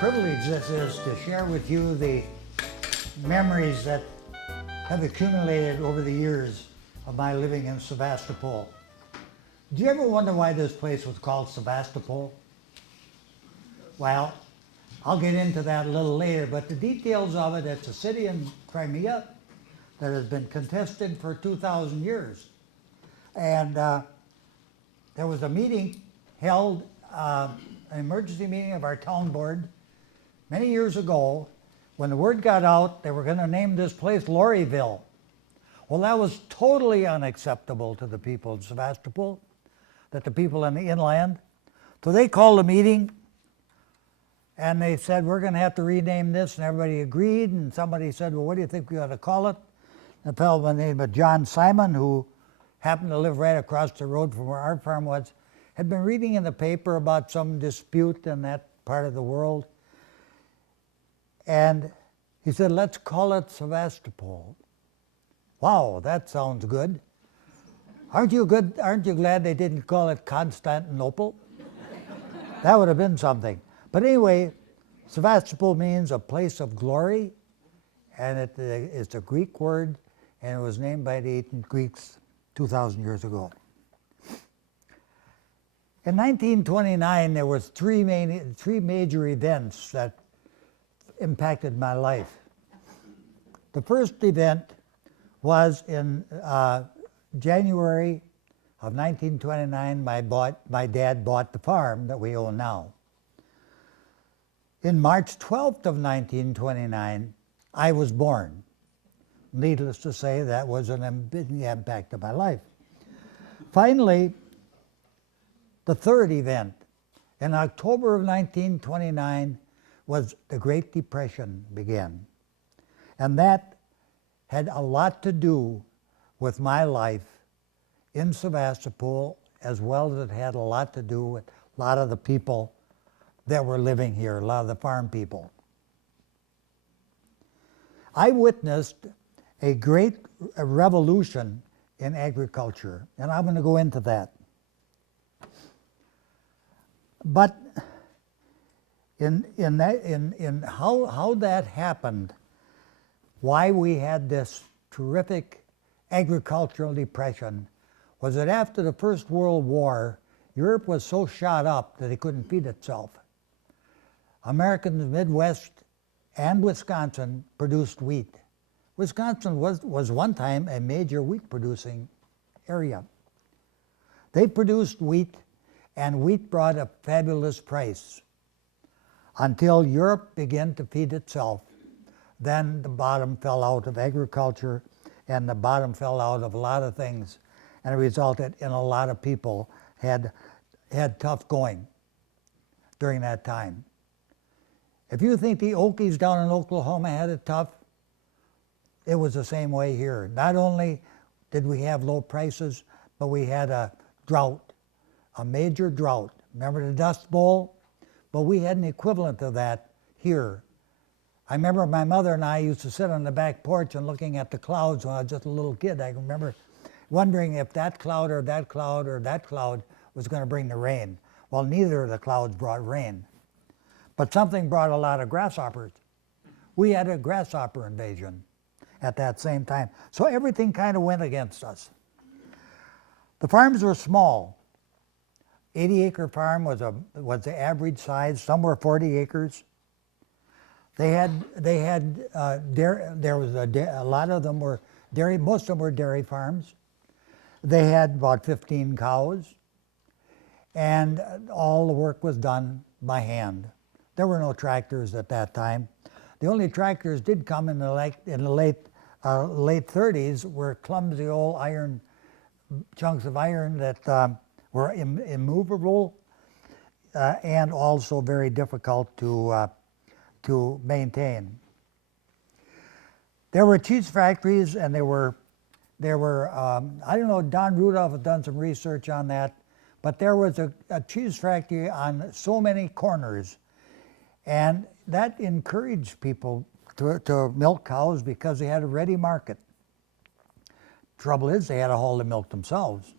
privilege this is to share with you the memories that have accumulated over the years of my living in Sevastopol. Do you ever wonder why this place was called Sevastopol? Well, I'll get into that a little later, but the details of it, it's a city in Crimea that has been contested for 2,000 years. And there was a meeting held, an emergency meeting of our town board many years ago, when the word got out they were going to name this place Laurieville. Well, that was totally unacceptable to the people of Sevastopol, that the people in the inland. So they called a meeting and they said, we're going to have to rename this, and everybody agreed, and somebody said, well, what do you think we ought to call it? A fellow by the name of John Simon, who happened to live right across the road from where our farm was, had been reading in the paper about some dispute in that part of the world. And he said, let's call it Sevastopol. Wow, that sounds good. Aren't you glad they didn't call it Constantinople? That would have been something. But anyway, Sevastopol means a place of glory, and it's a Greek word, and it was named by the ancient Greeks 2,000 years ago. In 1929, there was three major events that impacted my life. The first event was in January of 1929. My dad bought the farm that we own now. In March 12th of 1929, I was born. Needless to say, that was an big impact of my life. Finally, the third event, in October of 1929, was the Great Depression began. And that had a lot to do with my life in Sevastopol, as well as it had a lot to do with a lot of the people that were living here, a lot of the farm people. I witnessed a great revolution in agriculture, and I'm going to go into that. But in how that happened, why we had this terrific agricultural depression, was that after the First World War, Europe was so shot up that it couldn't feed itself. Americans, Midwest, and Wisconsin produced wheat. Wisconsin was one time a major wheat producing area. They produced wheat, and wheat brought a fabulous price until Europe began to feed itself. Then the bottom fell out of agriculture, and the bottom fell out of a lot of things, and it resulted in a lot of people had tough going during that time. If you think the Okies down in Oklahoma had it tough, it was the same way here. Not only did we have low prices, but we had a drought, a major drought. Remember the Dust Bowl? But we had an equivalent of that here. I remember my mother and I used to sit on the back porch and looking at the clouds when I was just a little kid. I remember wondering if that cloud or that cloud or that cloud was going to bring the rain. Well, neither of the clouds brought rain. But something brought a lot of grasshoppers. We had a grasshopper invasion at that same time. So everything kind of went against us. The farms were small. 80-acre farm was the average size. Some were 40 acres. There was a lot of them were dairy. Most of them were dairy farms. They had about 15 cows, and all the work was done by hand. There were no tractors at that time. The only tractors did come in the late 30s were clumsy old iron chunks of iron that were immovable and also very difficult to maintain. There were cheese factories, and there were I don't know, Don Rudolph had done some research on that, but there was a cheese factory on so many corners, and that encouraged people to milk cows because they had a ready market. Trouble is, they had to haul the milk themselves.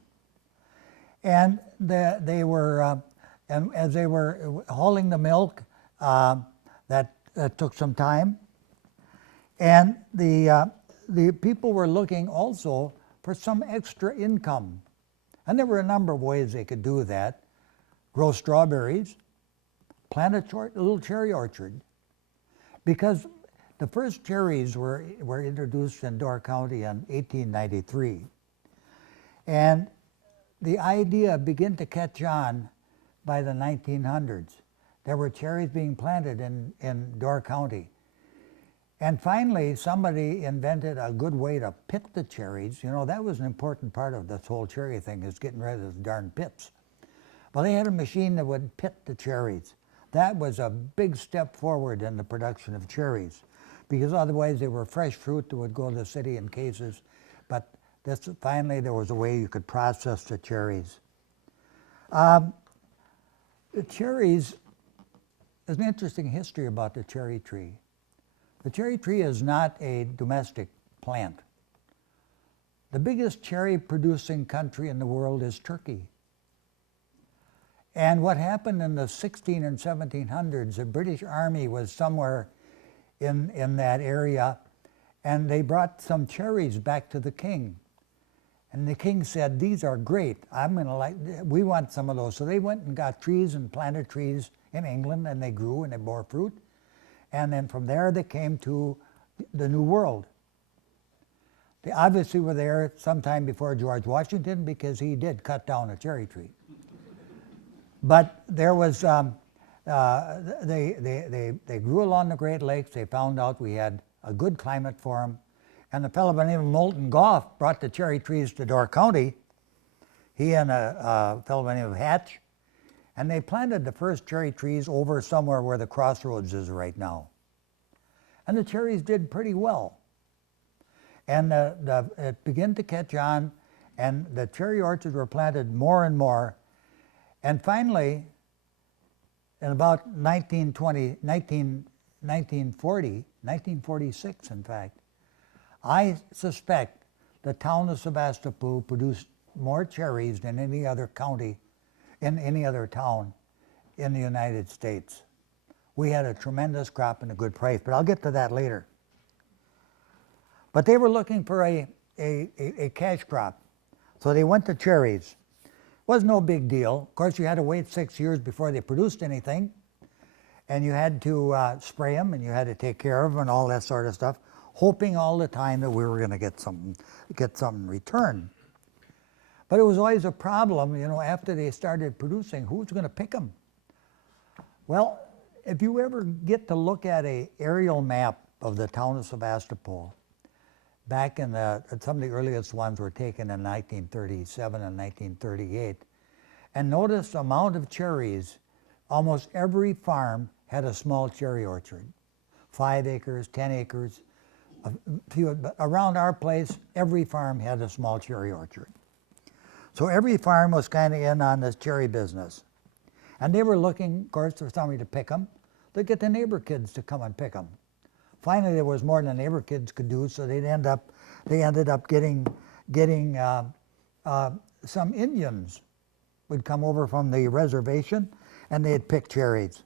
And they were, and as they were hauling the milk, That took some time. And the people were looking also for some extra income. And there were a number of ways they could do that. Grow strawberries, plant a little cherry orchard. Because the first cherries were introduced in Door County in 1893. And the idea began to catch on by the 1900s. There were cherries being planted in Door County. And finally, somebody invented a good way to pit the cherries. You know, that was an important part of this whole cherry thing, is getting rid of those darn pits. Well, they had a machine that would pit the cherries. That was a big step forward in the production of cherries, because otherwise they were fresh fruit that would go to the city in cases. But finally, there was a way you could process the cherries. The cherries, there's an interesting history about the cherry tree. The cherry tree is not a domestic plant. The biggest cherry producing country in the world is Turkey. And what happened in the 16 and 1700s, the British Army was somewhere in that area, and they brought some cherries back to the king. And the king said, "These are great. We want some of those." So they went and got trees and planted trees in England, and they grew and they bore fruit. And then from there they came to the New World. They obviously were there sometime before George Washington, because he did cut down a cherry tree. But there was, they grew along the Great Lakes. They found out we had a good climate for them. And the fellow by the name of Moulton Goff brought the cherry trees to Door County. He and a fellow by the name of Hatch. And they planted the first cherry trees over somewhere where the crossroads is right now. And the cherries did pretty well. And it began to catch on, and the cherry orchards were planted more and more. And finally, in about 1946, in fact, I suspect the town of Sevastopol produced more cherries than any other county in any other town in the United States. We had a tremendous crop and a good price, but I'll get to that later. But they were looking for a cash crop, so they went to cherries. Was no big deal. Of course, you had to wait 6 years before they produced anything, and you had to spray them, and you had to take care of them, and all that sort of stuff, hoping all the time that we were going to get something in return. But it was always a problem, you know, after they started producing, who's going to pick them? Well, if you ever get to look at an aerial map of the town of Sevastopol, back in some of the earliest ones were taken in 1937 and 1938, and notice the amount of cherries. Almost every farm had a small cherry orchard, 5 acres, 10 acres. But around our place, every farm had a small cherry orchard. So every farm was kind of in on this cherry business. And they were looking, of course, for somebody to pick them. They'd get the neighbor kids to come and pick them. Finally, there was more than the neighbor kids could do, so they ended up getting some Indians would come over from the reservation, and they'd pick cherries.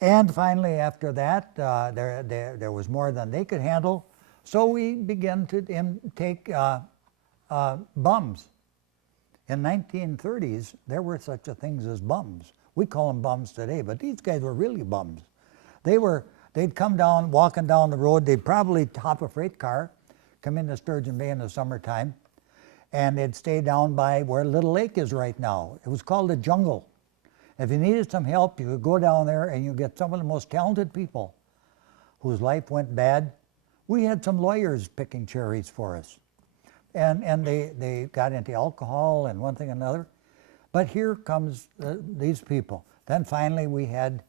And finally, after that, there was more than they could handle, so we began to take bums. In 1930s, there were such a things as bums. We call them bums today, but these guys were really bums. They'd come down, walking down the road. They'd probably hop a freight car, come into Sturgeon Bay in the summertime, and they'd stay down by where Little Lake is right now. It was called the Jungle. If you needed some help, you could go down there and you get some of the most talented people whose life went bad. We had some lawyers picking cherries for us. And they got into alcohol and one thing and another. But here comes these people. Then finally we had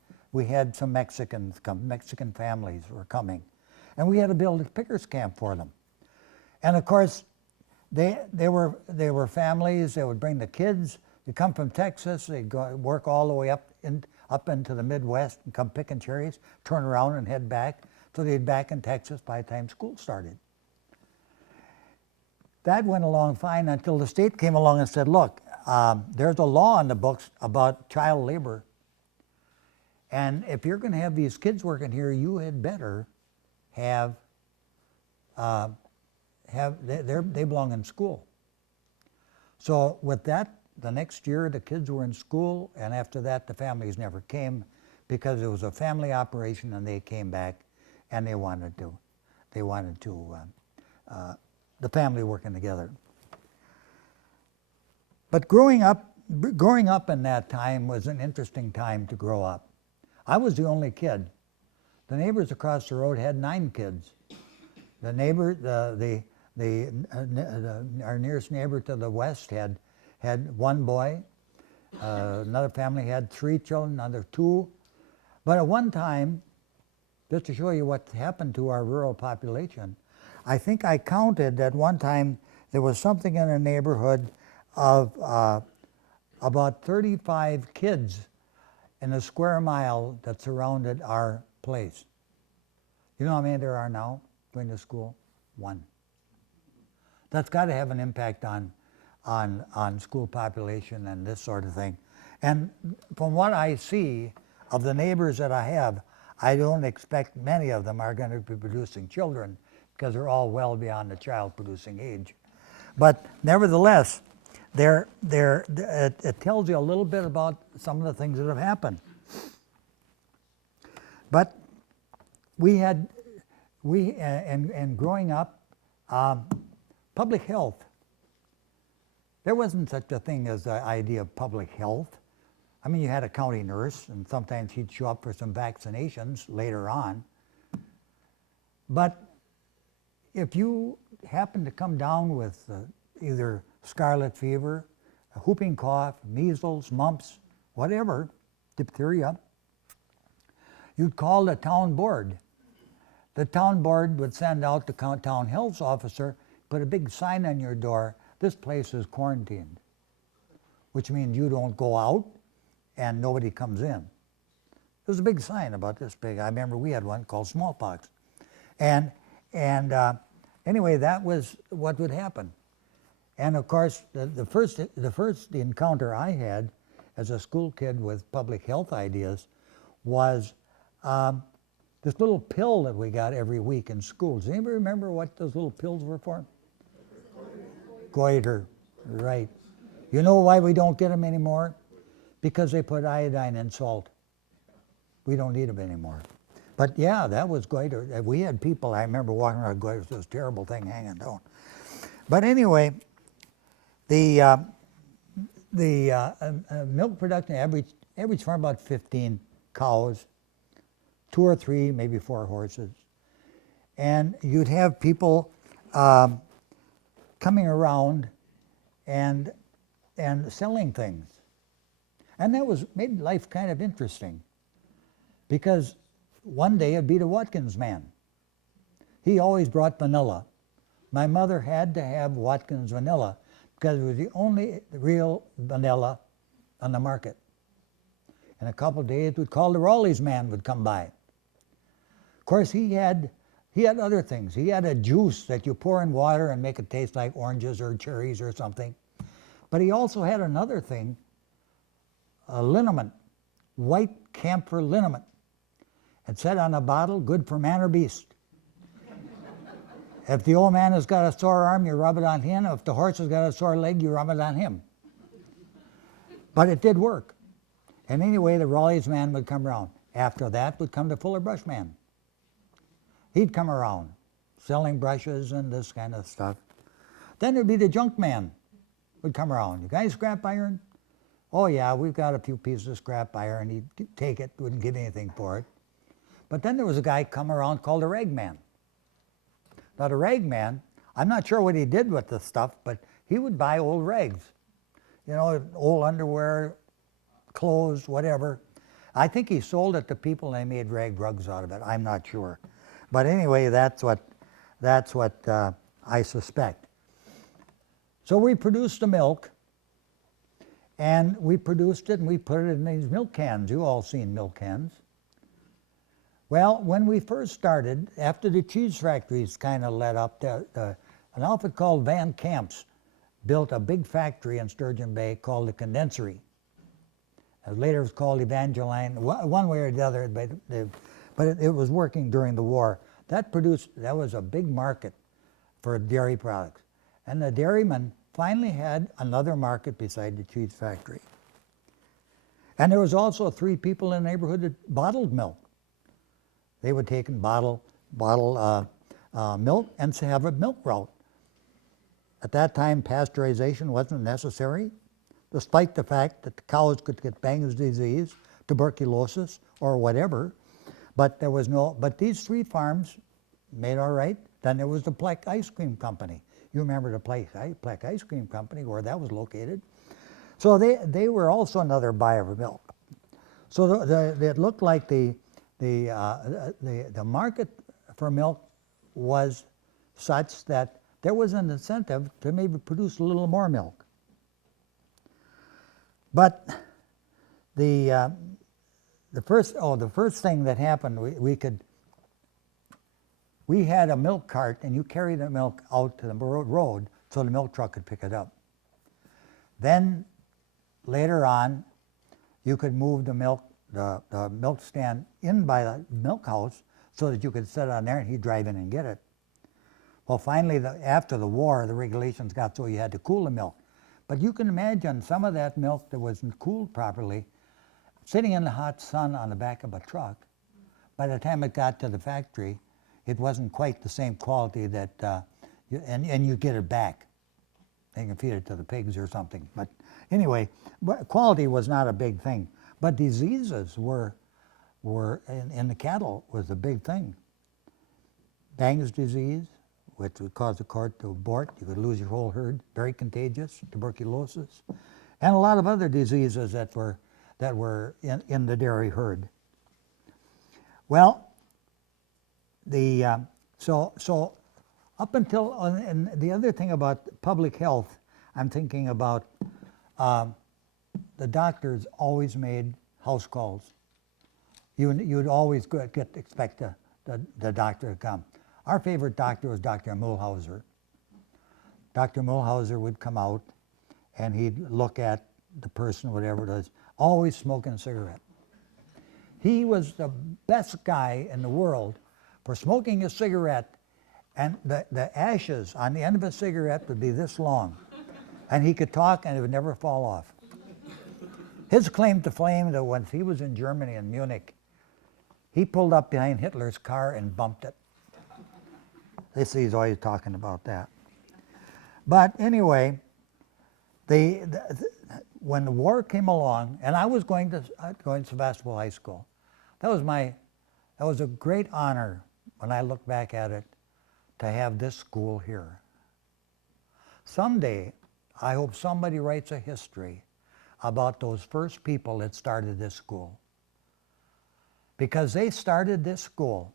some Mexicans come. Mexican families were coming. And we had to build a pickers camp for them. And of course, they were families. They would bring the kids. They come from Texas. They'd go work all the way up into the Midwest and come picking cherries, turn around and head back. So they'd be back in Texas by the time school started. That went along fine until the state came along and said, look, there's a law in the books about child labor. And if you're going to have these kids working here, you had better have they belong in school. So with that, the next year the kids were in school, and after that the families never came because it was a family operation, and they came back, and they wanted to the family working together. But growing up in that time was an interesting time to grow up. I was the only kid. The neighbors across the road had 9 kids. The neighbor, our nearest neighbor to the west had 1 boy. Another family had 3 children, another 2. But at one time, just to show you what happened to our rural population, I think I counted at one time there was something in a neighborhood of about 35 kids in a square mile that surrounded our place. You know how many there are now going to school? 1. That's got to have an impact on school population and this sort of thing. And from what I see of the neighbors that I have, I don't expect many of them are going to be producing children because they're all well beyond the child producing age. But nevertheless, it tells you a little bit about some of the things that have happened. But and growing up, public health. There wasn't such a thing as the idea of public health. I mean, you had a county nurse, and sometimes he'd show up for some vaccinations later on. But if you happen to come down with either scarlet fever, a whooping cough, measles, mumps, whatever, diphtheria, you'd call the town board. The town board would send out the town health officer, put a big sign on your door, this place is quarantined, which means you don't go out and nobody comes in. There's a big sign about this big. I remember we had one called smallpox. And anyway, that was what would happen. And of course, the first encounter I had as a school kid with public health ideas was this little pill that we got every week in school. Does anybody remember what those little pills were for? Goiter, right. You know why we don't get them anymore? Because they put iodine in salt. We don't need them anymore. But yeah, that was goiter. We had people, I remember walking around goiter, it was this terrible thing hanging down. But anyway, the milk production average farm about 15 cows, 2 or 3, maybe 4 horses. And you'd have people coming around and selling things. And that made life kind of interesting, because one day it'd be the Watkins man. He always brought vanilla. My mother had to have Watkins vanilla because it was the only real vanilla on the market. In a couple of days, we'd call the Raleigh's man would come by. Of course, he had other things. He had a juice that you pour in water and make it taste like oranges or cherries or something. But he also had another thing, a liniment, white camphor liniment. It said on a bottle, good for man or beast. If the old man has got a sore arm, you rub it on him. If the horse has got a sore leg, you rub it on him. But it did work. And anyway, the Raleigh's man would come around. After that would come the Fuller Brush man. He'd come around, selling brushes and this kind of stuff. Then there'd be the junk man would come around. You guys scrap iron? Oh yeah, we've got a few pieces of scrap iron. He'd take it, wouldn't get anything for it. But then there was a guy come around called a rag man. Now the rag man, I'm not sure what he did with the stuff, but he would buy old rags. You know, old underwear, clothes, whatever. I think he sold it to people and they made rag rugs out of it. I'm not sure. But anyway, that's what I suspect. So we produced the milk, and we produced it and we put it in these milk cans. You all seen milk cans. Well, when we first started, after the cheese factories kind of let up, an outfit called Van Camp's built a big factory in Sturgeon Bay called the Condensery. Later it was called Evangeline, one way or the other, but it was working during the war. That was a big market for dairy products. And the dairyman finally had another market beside the cheese factory. And there was also 3 people in the neighborhood that bottled milk. They would take and bottle milk and have a milk route. At that time, pasteurization wasn't necessary, despite the fact that the cows could get Bang's disease, tuberculosis, or whatever. But these 3 farms made all right. Then there was the Pleck Ice Cream Company. You remember the Pleck Ice Cream Company, where that was located. So they were also another buyer of milk. So it looked like the market for milk was such that there was an incentive to maybe produce a little more milk. But the first thing that happened, we had a milk cart, and you carry the milk out to the road so the milk truck could pick it up. Then later on, you could move the milk stand in by the milk house so that you could sit on there and he'd drive in and get it. Well, finally, after the war, the regulations got so you had to cool the milk. But you can imagine some of that milk that wasn't cooled properly sitting in the hot sun on the back of a truck. By the time it got to the factory, it wasn't quite the same quality that, and you get it back. They can feed it to the pigs or something. But anyway, quality was not a big thing. But diseases were in the cattle was a big thing. Bang's disease, which would cause the cart to abort. You could lose your whole herd. Very contagious. Tuberculosis, and a lot of other diseases that were in the dairy herd. Well, so up until, and the other thing about public health, I'm thinking about the doctors always made house calls. You'd always expect the doctor to come. Our favorite doctor was Dr. Mulhauser. Dr. Mulhauser would come out and he'd look at the person, whatever it is, always smoking a cigarette. He was the best guy in the world for smoking a cigarette, and the ashes on the end of a cigarette would be this long. And he could talk and it would never fall off. His claim to fame, that once he was in Germany, in Munich, he pulled up behind Hitler's car and bumped it. They say he's always talking about that. But anyway, when the war came along, and I was going to Sevastopol High School, that was a great honor when I look back at it to have this school here. Someday, I hope somebody writes a history about those first people that started this school. Because they started this school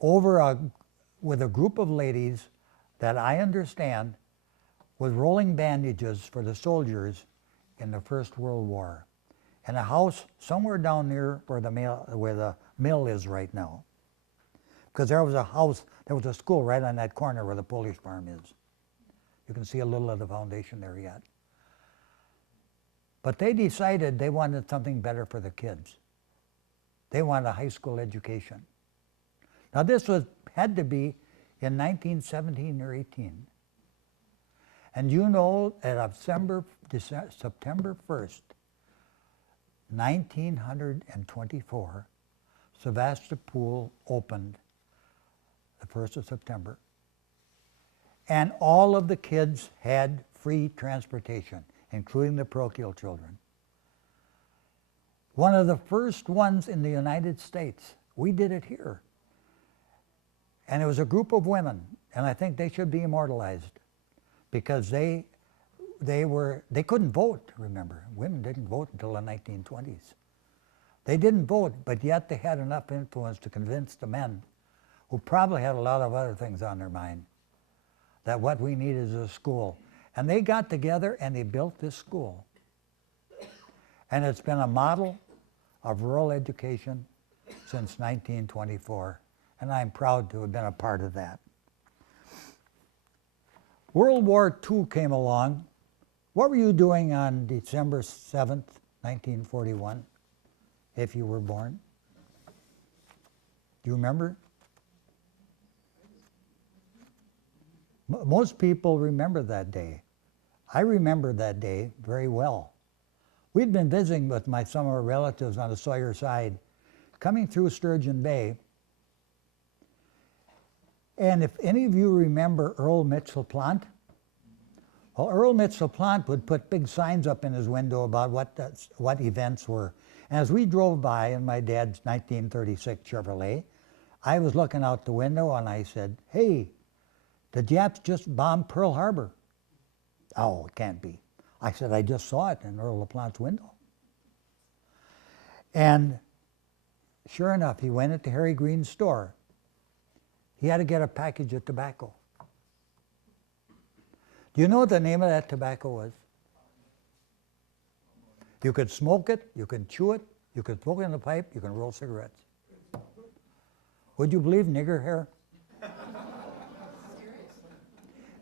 with a group of ladies that I understand was rolling bandages for the soldiers in the First World War, in a house somewhere down near where the mill is right now. Because there was a school right on that corner where the Polish farm is. You can see a little of the foundation there yet. But they decided they wanted something better for the kids. They wanted a high school education. Now this had to be in 1917 or 18. And you know that September 1st, 1924, Sevastopol opened the 1st of September. And all of the kids had free transportation, including the parochial children. One of the first ones in the United States. We did it here. And it was a group of women, and I think they should be immortalized because they couldn't vote, remember. Women didn't vote until the 1920s. They didn't vote, but yet they had enough influence to convince the men, who probably had a lot of other things on their mind, that what we need is a school. And they got together and they built this school. And it's been a model of rural education since 1924. And I'm proud to have been a part of that. World War II came along. What were you doing on December 7th, 1941, if you were born? Do you remember? Most people remember that day. I remember that day very well. We'd been visiting with some of our relatives on the Sawyer side, coming through Sturgeon Bay. And if any of you remember Earl Mitchell Plant, well, Earl Mitchell Plant would put big signs up in his window about what events were. And as we drove by in my dad's 1936 Chevrolet, I was looking out the window and I said, "Hey, the Japs just bombed Pearl Harbor." "Oh, it can't be." I said, "I just saw it in Earl LaPlante's window." And sure enough, he went into Harry Green's store. He had to get a package of tobacco. Do you know what the name of that tobacco was? You could smoke it, you could chew it, you could smoke it in a pipe, you can roll cigarettes. Would you believe nigger hair?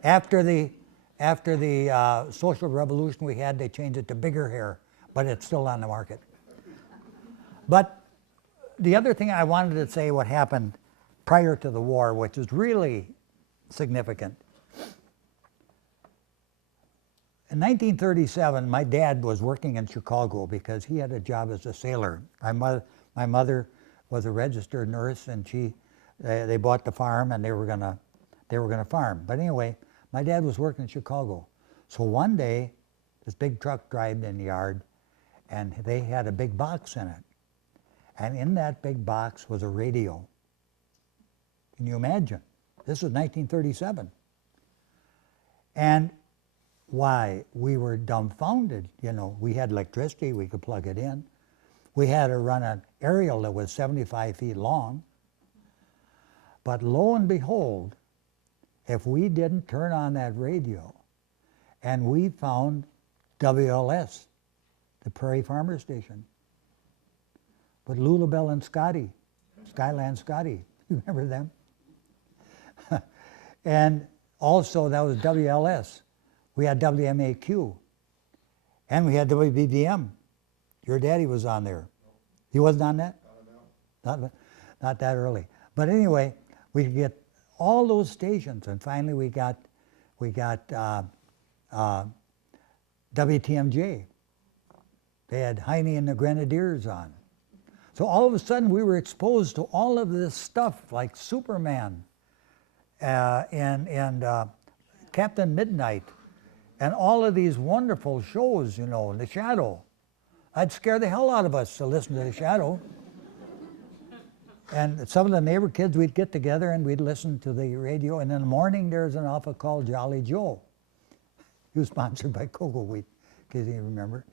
After the social revolution we had, they changed it to bigger hair, but it's still on the market. But the other thing I wanted to say, what happened prior to the war, which is really significant. In 1937, my dad was working in Chicago because he had a job as a sailor. My mother was a registered nurse, and they bought the farm, and they were gonna farm. But anyway, my dad was working in Chicago. So one day, this big truck drove in the yard, and they had a big box in it. And in that big box was a radio. Can you imagine? This was 1937. And why? We were dumbfounded. You know, we had electricity, we could plug it in. We had to run an aerial that was 75 feet long. But lo and behold, if we didn't turn on that radio, and we found WLS, the Prairie Farmer Station, with Lulabelle and Scotty, Skyland Scotty. You remember them? And also that was WLS. We had WMAQ. And we had WBBM. Your daddy was on there. He wasn't on that? Not that early. But anyway, we could get all those stations, and finally we got WTMJ. They had Heine and the Grenadiers on. So all of a sudden we were exposed to all of this stuff like Superman and Captain Midnight and all of these wonderful shows, you know, The Shadow. I'd scare the hell out of us to listen to The Shadow. And some of the neighbor kids, we'd get together and we'd listen to the radio. And in the morning, there's an outfit called Jolly Joe. He was sponsored by Cocoa Wheat, in case you remember.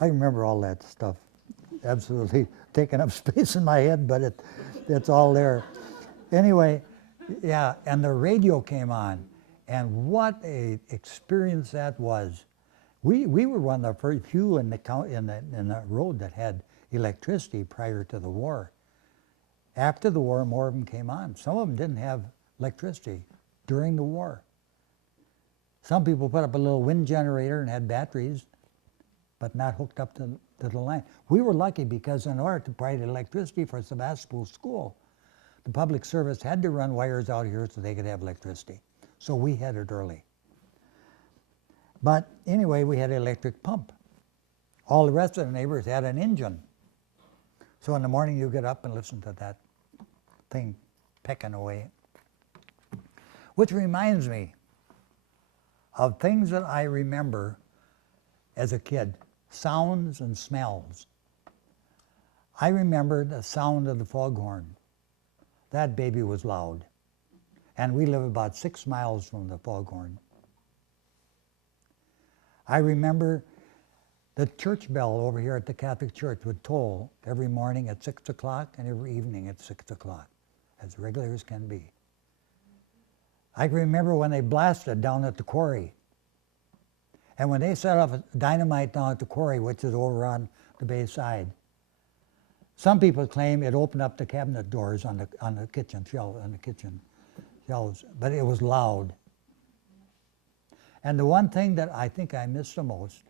I remember all that stuff. Absolutely taking up space in my head, but it's all there. Anyway, yeah, and the radio came on. And what a experience that was. We were one of the first few in the road that had electricity prior to the war. After the war, more of them came on. Some of them didn't have electricity during the war. Some people put up a little wind generator and had batteries, but not hooked up to the line. We were lucky because in order to provide electricity for Sevastopol School, the public service had to run wires out here so they could have electricity. So we had it early. But anyway, we had an electric pump. All the rest of the neighbors had an engine. So in the morning you get up and listen to that thing pecking away. Which reminds me of things that I remember as a kid, sounds and smells. I remember the sound of the foghorn. That baby was loud. And we live about 6 miles from the foghorn. I remember the church bell over here at the Catholic Church would toll every morning at 6 o'clock and every evening at 6 o'clock, as regular as can be. I can remember when they blasted down at the quarry. And when they set off dynamite down at the quarry, which is over on the bay side, some people claim it opened up the cabinet doors on the kitchen shelves, but it was loud. And the one thing that I think I miss the most,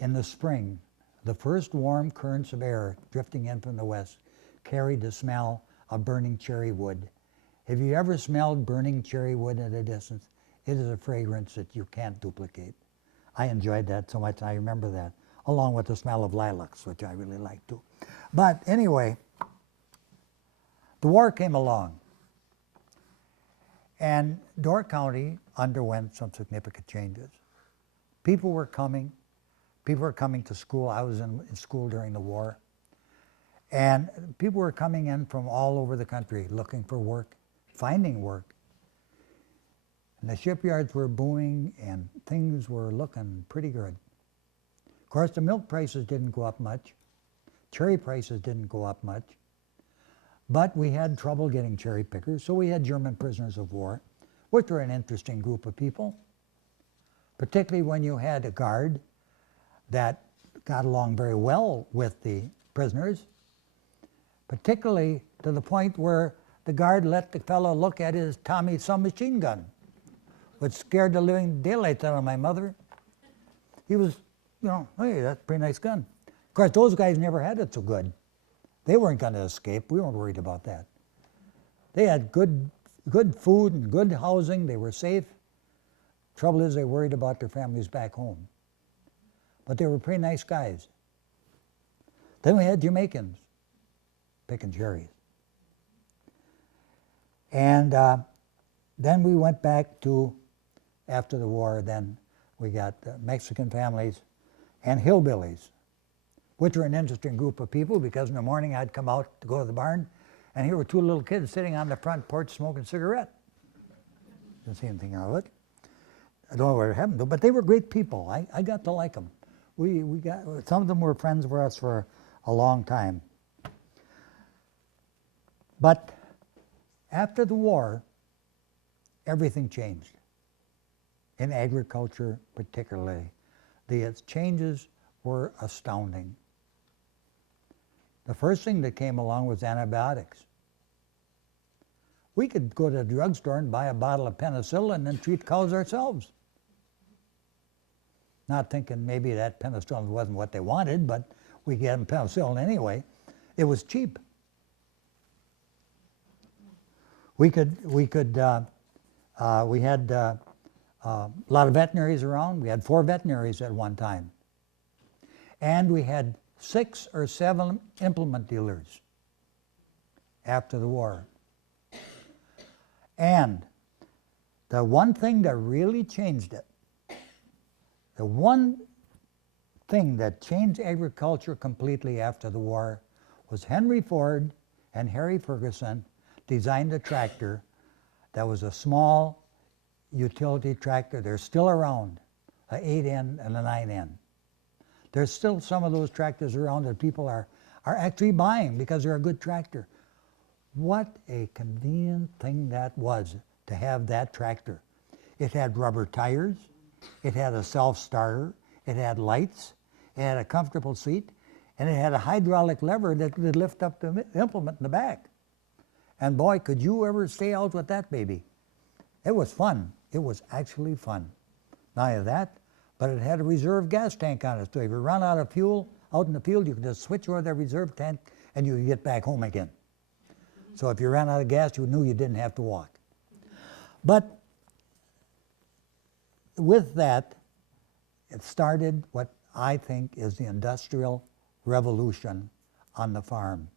in the spring, the first warm currents of air drifting in from the west carried the smell of burning cherry wood. Have you ever smelled burning cherry wood at a distance? It is a fragrance that you can't duplicate. I enjoyed that so much, I remember that, along with the smell of lilacs, which I really like too. But anyway, the war came along, and Door County underwent some significant changes. People were coming to school. I was in school during the war. And people were coming in from all over the country looking for work, finding work. And the shipyards were booming and things were looking pretty good. Of course, the milk prices didn't go up much. Cherry prices didn't go up much. But we had trouble getting cherry pickers, so we had German prisoners of war, which were an interesting group of people, particularly when you had a guard that got along very well with the prisoners, particularly to the point where the guard let the fellow look at his Tommy submachine gun, which scared the living daylights out of my mother. He was, hey, that's a pretty nice gun. Of course, those guys never had it so good. They weren't going to escape. We weren't worried about that. They had good food and good housing. They were safe. Trouble is, they worried about their families back home. But they were pretty nice guys. Then we had Jamaicans picking cherries. And then we went back to, after the war, then we got Mexican families and hillbillies, which were an interesting group of people because in the morning I'd come out to go to the barn and here were two little kids sitting on the front porch smoking a cigarette. Didn't see anything of it. I don't know what happened to, but they were great people. I got to like them. Some of them were friends with us for a long time. But after the war, everything changed. In agriculture particularly. The changes were astounding. The first thing that came along was antibiotics. We could go to the drugstore and buy a bottle of penicillin and treat cows ourselves. Not thinking maybe that penicillin wasn't what they wanted, but we gave them penicillin anyway. It was cheap. We had a lot of veterinaries around. We had 4 veterinaries at one time. And we had 6 or 7 implement dealers after the war. And the one thing that really changed it, the one thing that changed agriculture completely after the war was Henry Ford and Harry Ferguson designed a tractor that was a small utility tractor. They're still around, an 8N and a 9N. There's still some of those tractors around that people are actually buying because they're a good tractor. What a convenient thing that was to have that tractor. It had rubber tires, it had a self-starter, it had lights, it had a comfortable seat, and it had a hydraulic lever that could lift up the implement in the back. And boy, could you ever stay out with that baby. It was fun. It was actually fun. Not only that, but it had a reserve gas tank on it. So if you run out of fuel out in the field, you could just switch over the reserve tank and you could get back home again. So if you ran out of gas, you knew you didn't have to walk. But with that, it started what I think is the Industrial Revolution on the farm.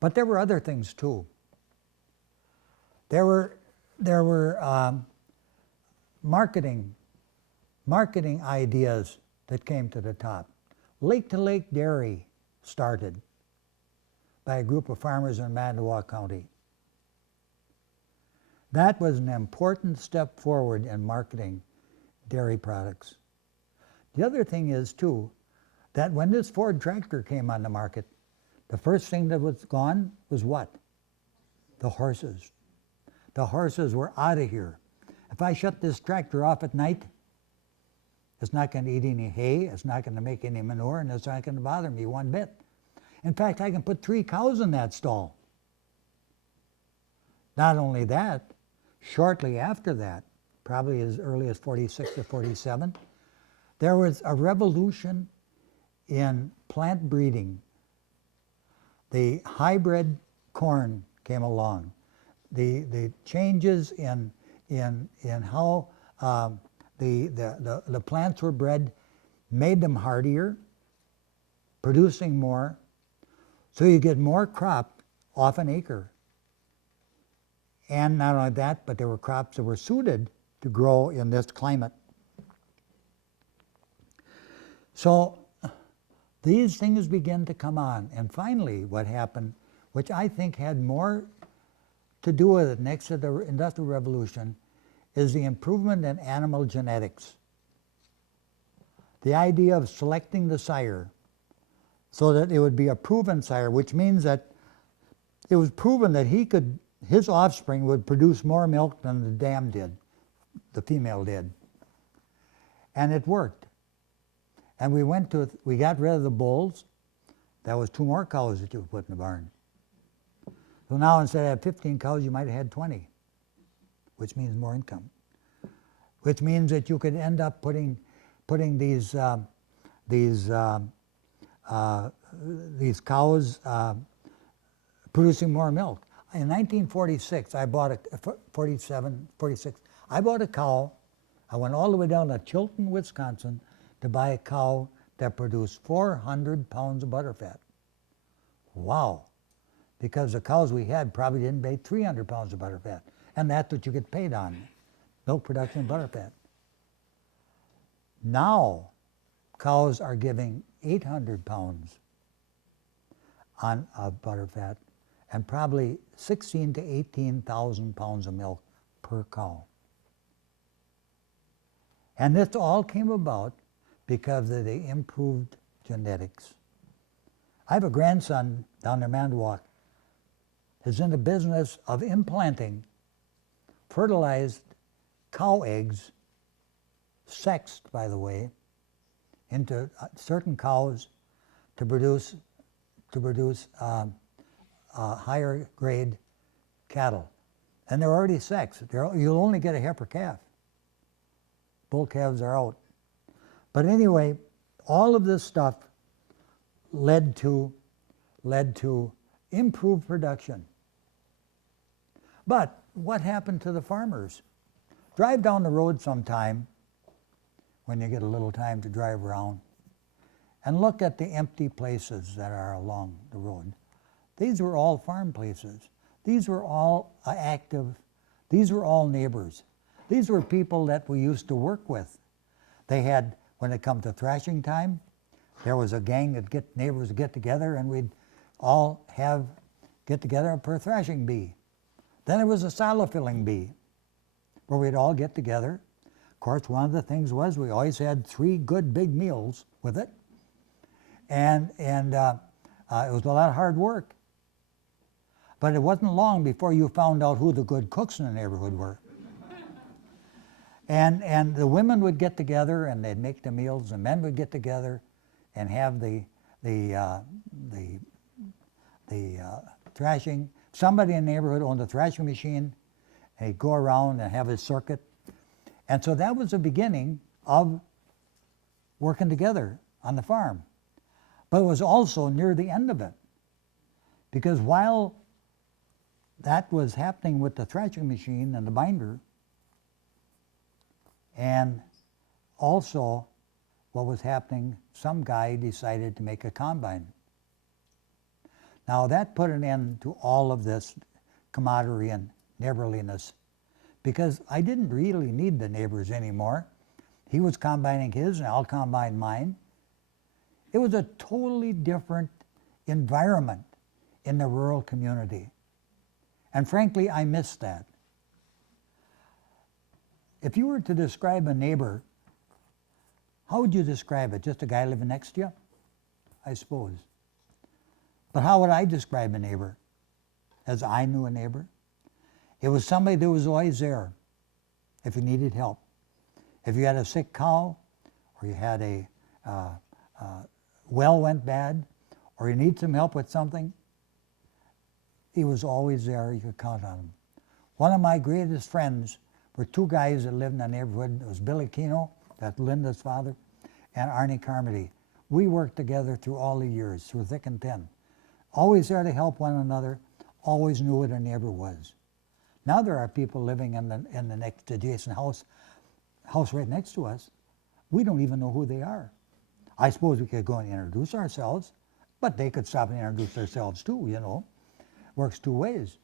But there were other things too. There were marketing ideas that came to the top. Lake-to-Lake Dairy started by a group of farmers in Manitowoc County. That was an important step forward in marketing dairy products. The other thing is, too, that when this Ford tractor came on the market, the first thing that was gone was what? The horses. The horses were out of here. If I shut this tractor off at night, it's not going to eat any hay, it's not going to make any manure, and it's not going to bother me one bit. In fact, I can put 3 cows in that stall. Not only that, shortly after that, probably as early as 46 or 47. There was a revolution in plant breeding. The hybrid corn came along. The changes in how the plants were bred made them hardier, producing more, so you get more crop off an acre. And not only that, but there were crops that were suited to grow in this climate. So these things began to come on. And finally, what happened, which I think had more to do with it next to the Industrial Revolution, is the improvement in animal genetics. The idea of selecting the sire so that it would be a proven sire, which means that it was proven that his offspring would produce more milk than the dam did, the female did. And it worked. And we got rid of the bulls. That was 2 more cows that you could put in the barn. So now instead of 15 cows, you might have had 20, which means more income. Which means that you could end up putting these cows producing more milk. In 1946, I bought 46, I bought a cow. I went all the way down to Chilton, Wisconsin to buy a cow that produced 400 pounds of butterfat. Wow. Because the cows we had probably didn't make 300 pounds of butterfat. And that's what you get paid on, milk production and butterfat. Now, cows are giving 800 pounds of butterfat and probably 16 to 18,000 pounds of milk per cow. And this all came about because of the improved genetics. I have a grandson down near Manitowoc who's in the business of implanting fertilized cow eggs, sexed, by the way, into certain cows to produce higher grade cattle. And they're already sexed. You'll only get a heifer calf. Bull calves are out. But anyway, all of this stuff led to improved production. But what happened to the farmers? Drive down the road sometime when you get a little time to drive around and look at the empty places that are along the road. These were all farm places. These were all active. These were all neighbors. These were people that we used to work with. They had, when it come to thrashing time, there was a gang of neighbors would get together, and we'd all get together per thrashing bee. Then there was a silo filling bee, where we'd all get together. Of course, one of the things was we always had 3 good big meals with it, and it was a lot of hard work. But it wasn't long before you found out who the good cooks in the neighborhood were. And the women would get together and they'd make the meals. The men would get together and have the thrashing. Somebody in the neighborhood owned a thrashing machine, and he'd go around and have his circuit. And so that was the beginning of working together on the farm. But it was also near the end of it, because while that was happening with the thrashing machine and the binder, and also what was happening, some guy decided to make a combine. Now that put an end to all of this camaraderie and neighborliness, because I didn't really need the neighbors anymore. He was combining his and I'll combine mine. It was a totally different environment in the rural community. And frankly, I missed that. If you were to describe a neighbor, how would you describe it? Just a guy living next to you? I suppose. But how would I describe a neighbor as I knew a neighbor? It was somebody that was always there if you needed help. If you had a sick cow, or you had a well went bad, or you need some help with something, he was always there. You could count on him. One of my greatest friends were two guys that lived in the neighborhood. It was Billy Keno, that's Linda's father, and Arnie Carmody. We worked together through all the years, through thick and thin. Always there to help one another, always knew what a neighbor was. Now there are people living in the next adjacent house right next to us. We don't even know who they are. I suppose we could go and introduce ourselves, but they could stop and introduce themselves too, you know. Works two ways.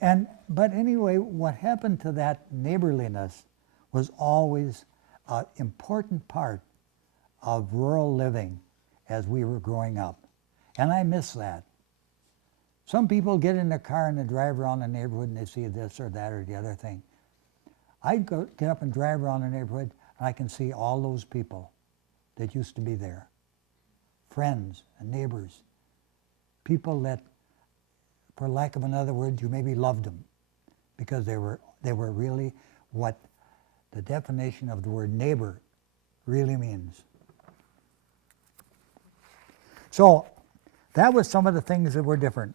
But anyway, what happened to that neighborliness was always an important part of rural living as we were growing up. And I miss that. Some people get in their car and they drive around the neighborhood and they see this or that or the other thing. I get up and drive around the neighborhood and I can see all those people that used to be there. Friends and neighbors. People that, for lack of another word, you maybe loved them because they were really what the definition of the word neighbor really means. So that was some of the things that were different.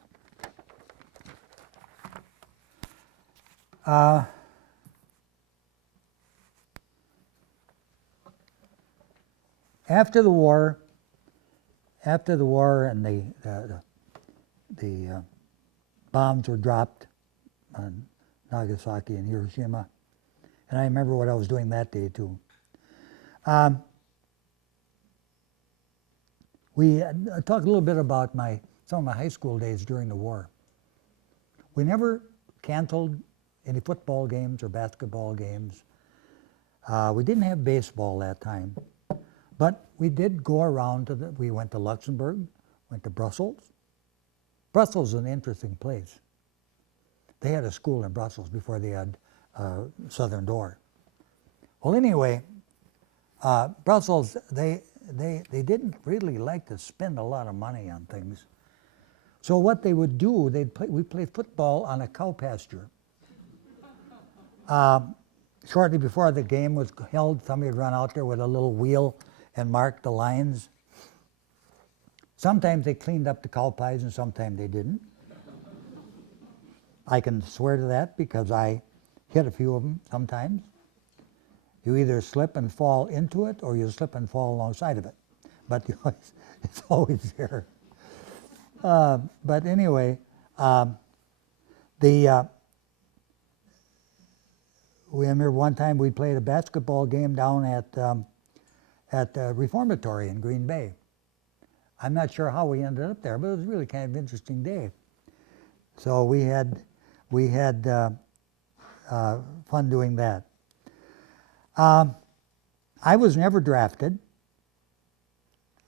After the war and the bombs were dropped on Nagasaki and Hiroshima, and I remember what I was doing that day too. We talked a little bit about some of my high school days during the war. We never canceled any football games or basketball games. We didn't have baseball that time, but we did go around we went to Luxembourg, went to Brussels. Brussels is an interesting place. They had a school in Brussels before they had Southern Door. Well, anyway, Brussels, they didn't really like to spend a lot of money on things. So what they would do, we played football on a cow pasture. Shortly before the game was held, somebody would run out there with a little wheel and mark the lines. Sometimes they cleaned up the cow pies and sometimes they didn't. I can swear to that because I hit a few of them sometimes. You either slip and fall into it or you slip and fall alongside of it. But it's always there. But anyway, we remember one time we played a basketball game down at the Reformatory in Green Bay. I'm not sure how we ended up there, but it was really kind of an interesting day. So we had fun doing that. I was never drafted.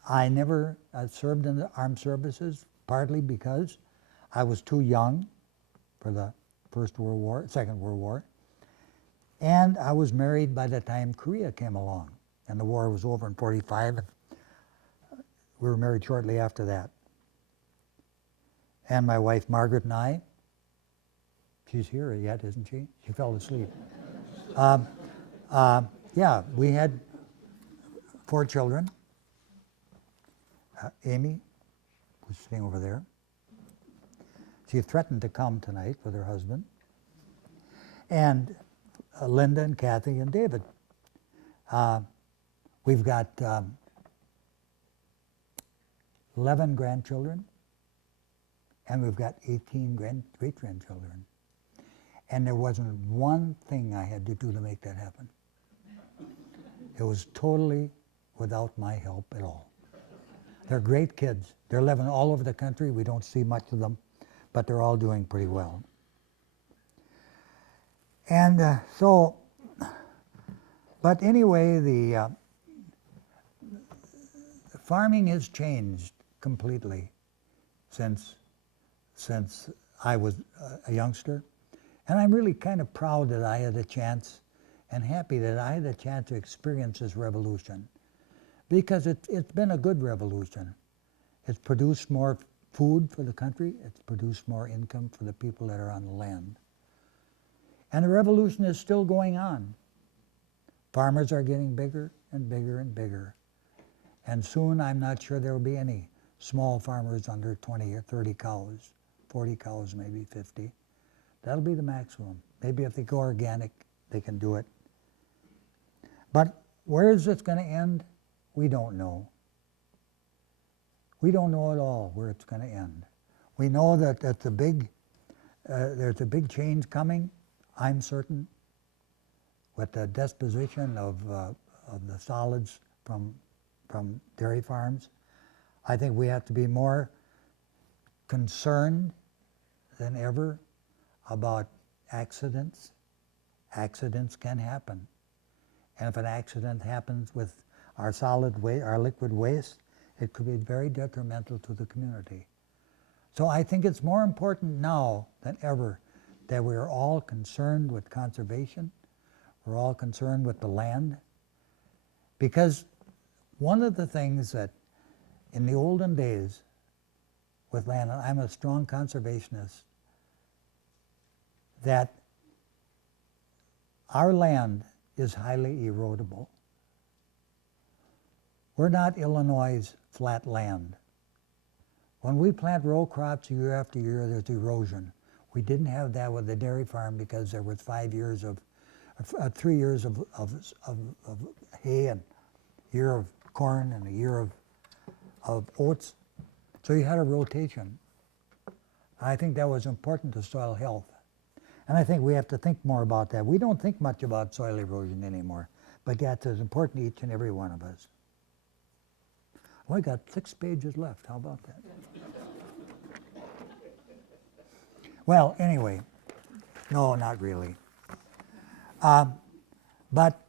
I never served in the armed services, partly because I was too young for the Second World War. And I was married by the time Korea came along. And the war was over in 1945. We were married shortly after that. And my wife Margaret and I, she's here yet, isn't she? She fell asleep. Yeah, we had 4 children. Amy was sitting over there. She threatened to come tonight with her husband. And Linda and Kathy and David. We've got 11 grandchildren, and we've got 18 great-grandchildren. And there wasn't one thing I had to do to make that happen. It was totally without my help at all. They're great kids. They're living all over the country. We don't see much of them, but they're all doing pretty well. And but anyway, the farming has changed completely since I was a youngster. And I'm really kind of proud that I had a chance and happy that I had a chance to experience this revolution, because it's been a good revolution. It's produced more food for the country. It's produced more income for the people that are on the land. And the revolution is still going on. Farmers are getting bigger and bigger and bigger. And soon I'm not sure there will be any small farmers under 20 or 30 cows, 40 cows, maybe 50. That'll be the maximum. Maybe if they go organic, they can do it. But where is this going to end? We don't know. We don't know at all where it's going to end. We know that there's a big change coming, I'm certain, with the disposition of the solids from dairy farms. I think we have to be more concerned than ever about accidents. Accidents can happen. And if an accident happens with our liquid waste, it could be very detrimental to the community. So I think it's more important now than ever that we're all concerned with conservation. We're all concerned with the land. Because one of the things that in the olden days with land, and I'm a strong conservationist, that our land is highly erodible. We're not Illinois' flat land. When we plant row crops year after year, there's erosion. We didn't have that with the dairy farm because there was 3 years of hay and a year of corn and a year of oats. So you had a rotation. I think that was important to soil health. And I think we have to think more about that. We don't think much about soil erosion anymore, but that's as important to each and every one of us. Well, I got 6 pages left. How about that? Well, anyway, no, not really. But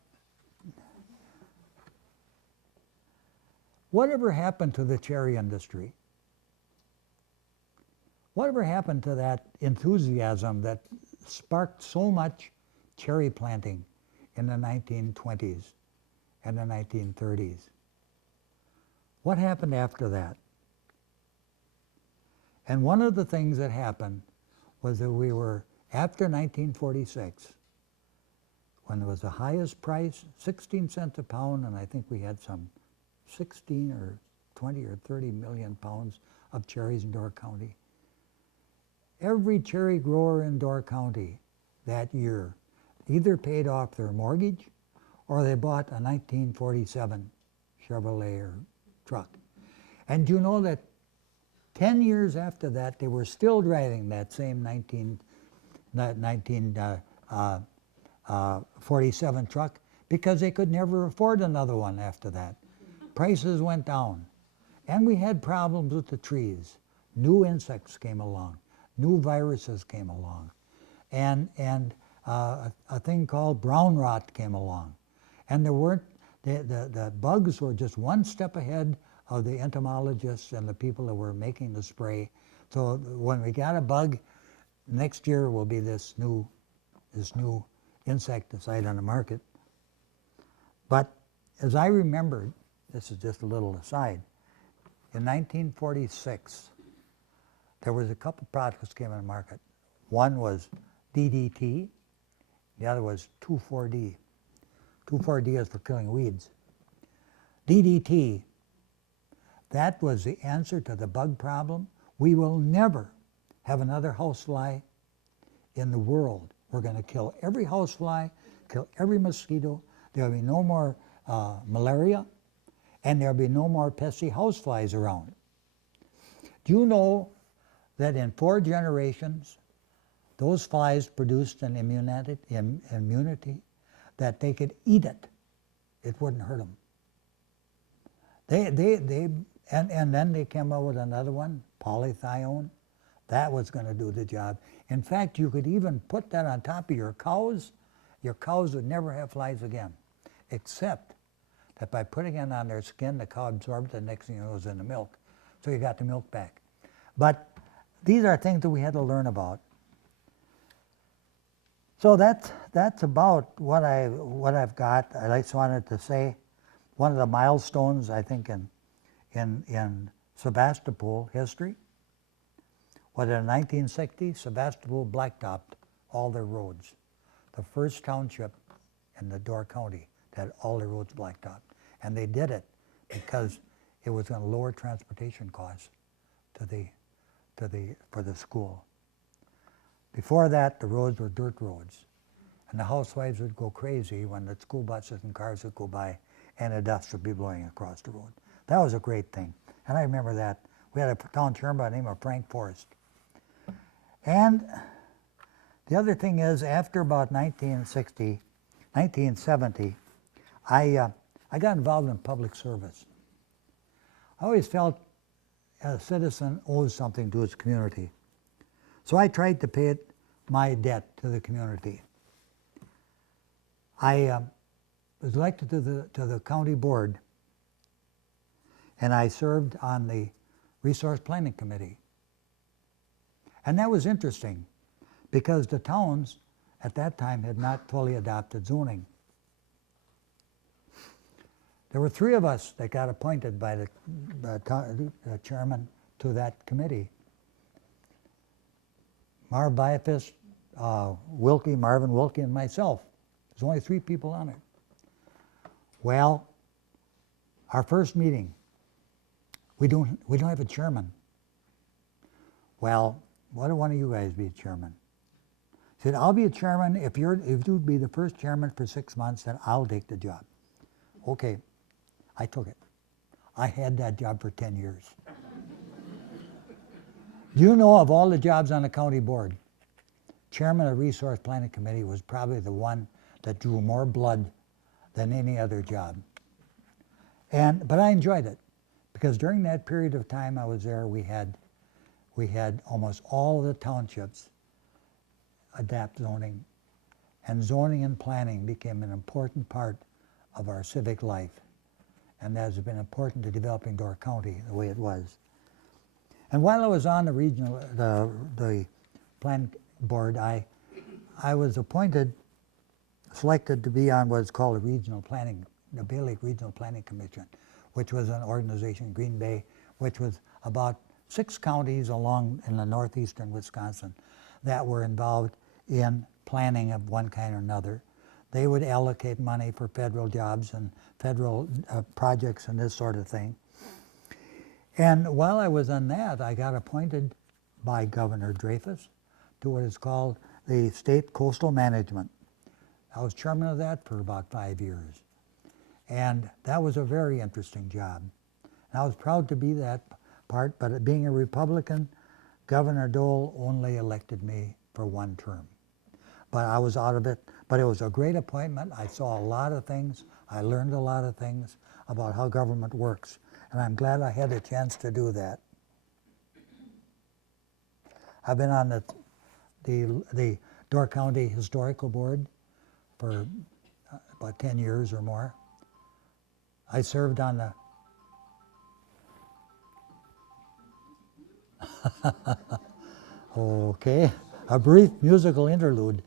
whatever happened to the cherry industry? Whatever happened to that enthusiasm that sparked so much cherry planting in the 1920s and the 1930s? What happened after that? And one of the things that happened was that we were, after 1946, when there was the highest price, 16 cents a pound, and I think we had some 16 or 20 or 30 million pounds of cherries in Door County. Every cherry grower in Door County that year either paid off their mortgage or they bought a 1947 Chevrolet or truck. And you know that 10 years after that, they were still driving that same 1947 truck because they could never afford another one after that. Prices went down. And we had problems with the trees. New insects came along. New viruses came along. And a thing called brown rot came along. And there weren't, the bugs were just one step ahead of the entomologists and the people that were making the spray. So when we got a bug, next year will be this new insecticide on the market. But as I remembered, this is just a little aside, in 1946, there was a couple products that came on the market. One was DDT, the other was 2,4-D. 2,4-D is for killing weeds. DDT, that was the answer to the bug problem. We will never have another housefly in the world. We're going to kill every housefly, kill every mosquito. There'll be no more malaria, and there'll be no more pesky houseflies around. Do you know that in 4 generations, those flies produced an immunity that they could eat it. It wouldn't hurt them. And then they came up with another one, polythione. That was going to do the job. In fact, you could even put that on top of your cows. Your cows would never have flies again, except that by putting it on their skin, the cow absorbed it, the next thing you know, it was in the milk. So you got the milk back. But these are things that we had to learn about. So that's about what I've got. I just wanted to say one of the milestones, I think, in Sevastopol history was in 1960, Sevastopol blacktopped all their roads. The first township in the Door County that had all their roads blacktopped. And they did it because it was going to lower transportation costs for the school. Before that, the roads were dirt roads. And the housewives would go crazy when the school buses and cars would go by and the dust would be blowing across the road. That was a great thing. And I remember that. We had a town chairman by the name of Frank Forrest. And the other thing is, after about 1970, I got involved in public service. I always felt a citizen owes something to his community. So I tried to pay my debt to the community. I was elected to the county board, and I served on the resource planning committee. And that was interesting because the towns at that time had not fully adopted zoning. There were 3 of us that got appointed by the chairman to that committee. Marv Biophis, Marvin Wilkie, and myself. There's only 3 people on it. Well, our first meeting, we don't have a chairman. Well, why don't one of you guys be a chairman? I said, I'll be a chairman. If you'd be the first chairman for 6 months, then I'll take the job. Okay, I took it. I had that job for 10 years. Do you know, of all the jobs on the county board, chairman of the resource planning committee was probably the one that drew more blood than any other job. But I enjoyed it because during that period of time I was there, we had almost all of the townships adapt zoning, and zoning and planning became an important part of our civic life, and that has been important to developing Door County the way it was. And while I was on the regional, the plan board, I was selected to be on what's called the Bay Lake Regional Planning Commission, which was an organization in Green Bay, which was about 6 counties along in the northeastern Wisconsin that were involved in planning of one kind or another. They would allocate money for federal jobs and federal projects and this sort of thing. And while I was on that, I got appointed by Governor Dreyfus to what is called the State Coastal Management. I was chairman of that for about 5 years. And that was a very interesting job. And I was proud to be that part, but being a Republican, Governor Dole only elected me for 1 term. But I was out of it. But it was a great appointment. I saw a lot of things. I learned a lot of things about how government works. And I'm glad I had a chance to do that. I've been on the Door County Historical Board for about 10 years or more. I served on the okay, a brief musical interlude.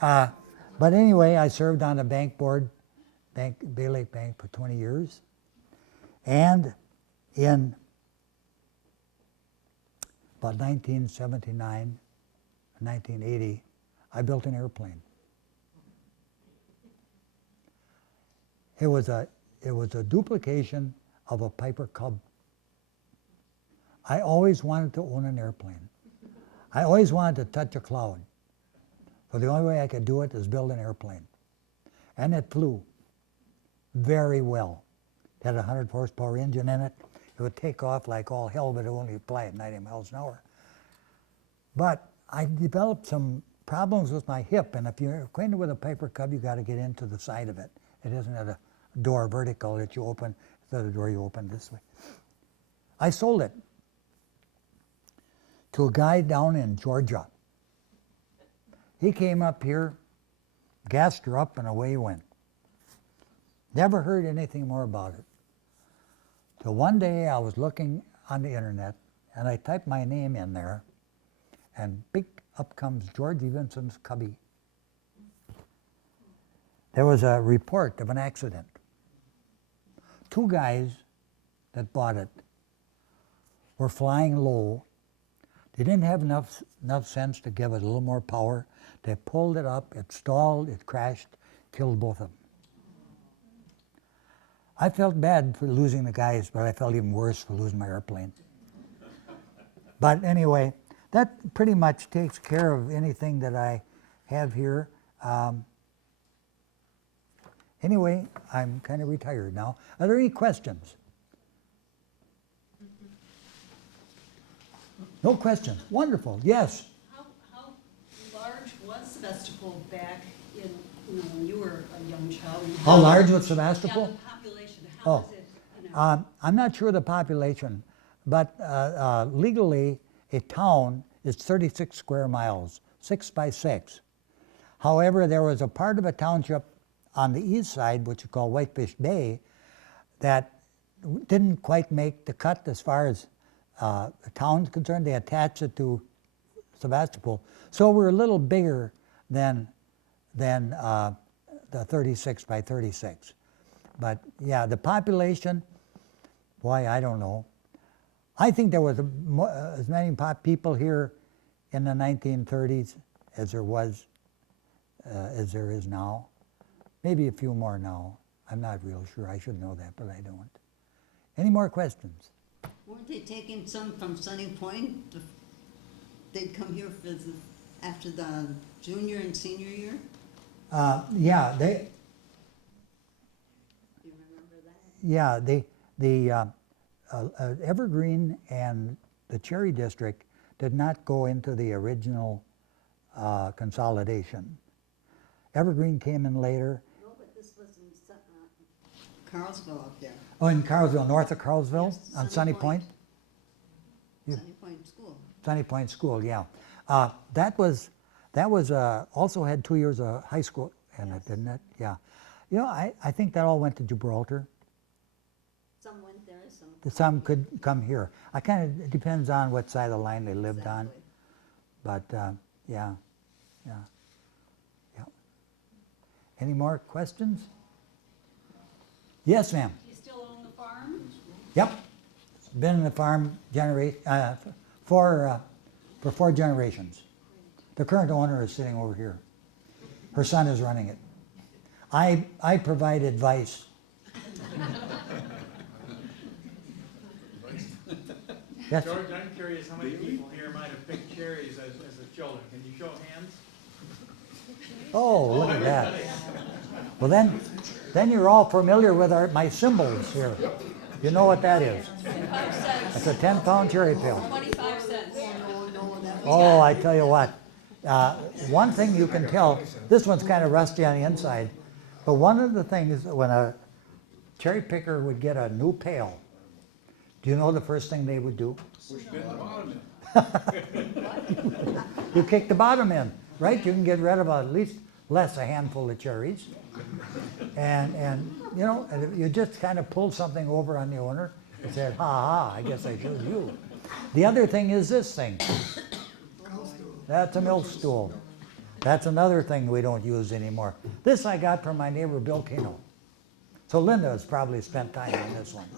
But anyway, I served on the bank board, Bay Lake Bank, for 20 years. And in about 1979, 1980, I built an airplane. It was a duplication of a Piper Cub. I always wanted to own an airplane. I always wanted to touch a cloud. So the only way I could do it is build an airplane. And it flew very well. It had a 100 horsepower engine in it. It would take off like all hell, but it would only fly at 90 miles an hour. But I developed some problems with my hip, and if you're acquainted with a Piper Cub, you got to get into the side of it. It isn't at a door vertical that you open, it's at a door you open this way. I sold it to a guy down in Georgia. He came up here, gassed her up, and away he went. Never heard anything more about it. So one day I was looking on the internet, and I typed my name in there, and big up comes George Evenson's Cubby. There was a report of an accident. 2 guys that bought it were flying low. They didn't have enough sense to give it a little more power. They pulled it up, it stalled, it crashed, killed both of them. I felt bad for losing the guys, but I felt even worse for losing my airplane. But anyway, that pretty much takes care of anything that I have here. Anyway, I'm kind of retired now. Are there any questions? No questions. Wonderful. Yes. How large was Sevastopol back in, when you were a young child? How large was Yeah, Sevastopol? the population. How is it? I'm not sure the population, but legally a town is 36 square miles, 6 by 6. However, there was a part of a township on the east side, which is called Whitefish Bay, that didn't quite make the cut as far as the town's concerned. They attached it to Sevastopol. So we're a little bigger than the 36 by 36. But yeah, the population, boy, I don't know. I think there was as many people here in the 1930s as there is now. Maybe a few more now. I'm not real sure. I should know that, but I don't. Any more questions? Weren't they taking some from Sunny Point? They'd come here for after the junior and senior year? Yeah, Do you remember that? the Evergreen and the Cherry District did not go into the original consolidation. Evergreen came in later. No, but this was in Carlsville up there. Oh, in Carlsville, north of Carlsville, Yes, on Sunny Point? Yeah. Sunny Point School. Sunny Point School, yeah. That was also had 2 years of high school in it, didn't it? Yeah. You know, I think that all went to Gibraltar. Some went there, some. Some could come here. I kind of, it depends on what side of the line they lived on. Exactly. But, yeah. Any more questions? Yes, ma'am. Do you still own the farm? Yep. Been in the farm for 4 generations. The current owner is sitting over here. Her son is running it. I provide advice. Yes. George, I'm curious how many people here might have picked cherries as children. Can you show hands? Oh, look at that. Well, then you're all familiar with my symbols here. You know what that is. 25 cents. It's a 10-pound cherry peel. 25 cents. Oh, I tell you what. One thing you can tell, this one's kind of rusty on the inside, but one of the things when a cherry picker would get a new pail, do you know the first thing they would do? Push the bottom You kick the bottom in, right? You can get rid of at least less a handful of cherries. And you know, and if you just kind of pulled something over on the owner and said, ha ha, I guess I chose you. The other thing is this thing. That's a milk stool. That's another thing we don't use anymore. This I got from my neighbor Bill Kino. So Linda has probably spent time on this one.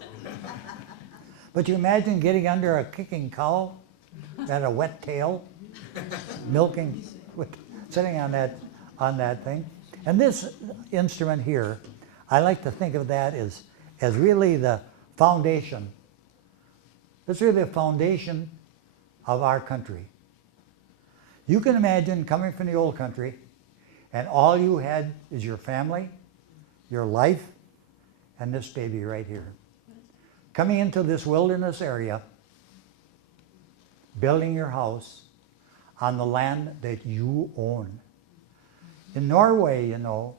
But you imagine getting under a kicking cow that had a wet tail, milking, sitting on that thing. And this instrument here, I like to think of that as really the foundation. It's really the foundation of our country. You can imagine coming from the old country and all you had is your family, your life, and this baby right here. Coming into this wilderness area, building your house on the land that you own. In Norway, you know,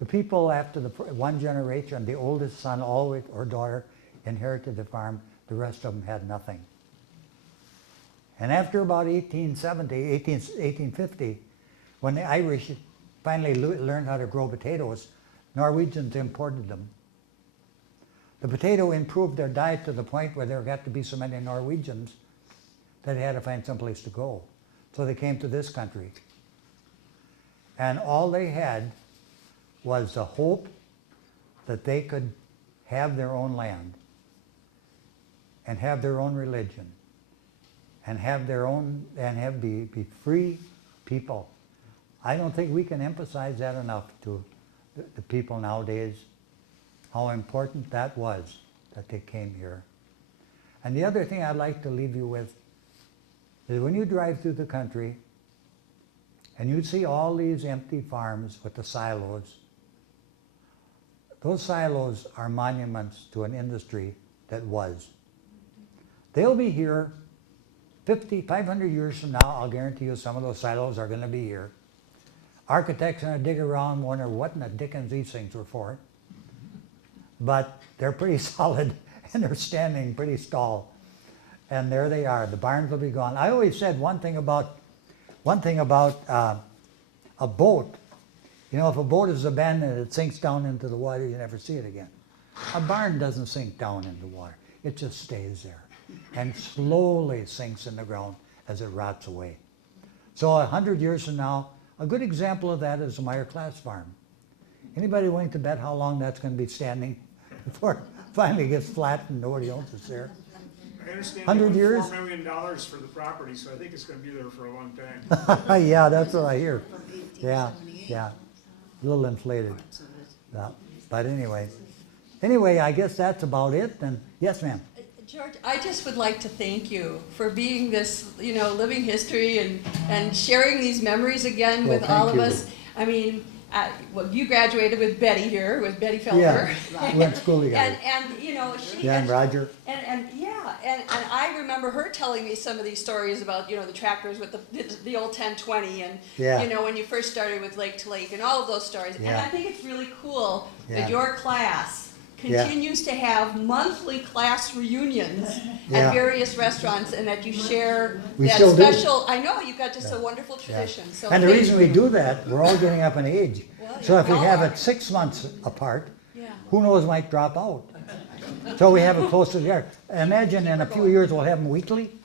the people after the one generation, the oldest son always, or daughter inherited the farm, the rest of them had nothing. And after about 1850, when the Irish finally learned how to grow potatoes, Norwegians imported them. The potato improved their diet to the point where there got to be so many Norwegians that they had to find some place to go. So they came to this country. And all they had was the hope that they could have their own land and have their own religion and have their own, and be free people. I don't think we can emphasize that enough to the people nowadays, how important that was that they came here. And the other thing I'd like to leave you with is when you drive through the country and you'd see all these empty farms with the silos. Those silos are monuments to an industry that was. They'll be here 500 years from now. I'll guarantee you some of those silos are going to be here. Architects are going to dig around and wonder what in the dickens these things were for. But they're pretty solid and they're standing pretty tall. And there they are. The barns will be gone. I always said one thing about a boat. You know, if a boat is abandoned and it sinks down into the water, you never see it again. A barn doesn't sink down into water. It just stays there and slowly sinks in the ground as it rots away. So 100 years from now, a good example of that is the Meyer Class Farm. Anybody willing to bet how long that's going to be standing before it finally gets flat and nobody owns it there? I understand 100 they years? want $4 million for the property, so I think it's gonna be there for a long time. Yeah, that's what I hear. From Yeah, 1878. yeah. A little inflated. So it's- Yeah. But anyway, I guess that's about it. And yes, ma'am. George, I just would like to thank you for being this, living history and sharing these memories again Well, with all thank of you. us. I mean, you graduated with Betty here, with Betty Felder. Yeah, we went to school together. And she. Yeah, and Roger. And I remember her telling me some of these stories about, the tractors with the old 1020 and, Yeah. when you first started with Lake to Lake and all of those stories. And Yeah. I think it's really cool Yeah. that your class Yeah. continues to have monthly class reunions Yeah. at various restaurants and that you share We that still do. special, I know, you've got just a wonderful tradition. So And the thank reason you. we do that, we're all getting up in age. Well, So if we yeah. have it 6 months apart, Yeah. who knows, might drop out. So we have it close to the yard. Imagine in a few years we'll have them weekly.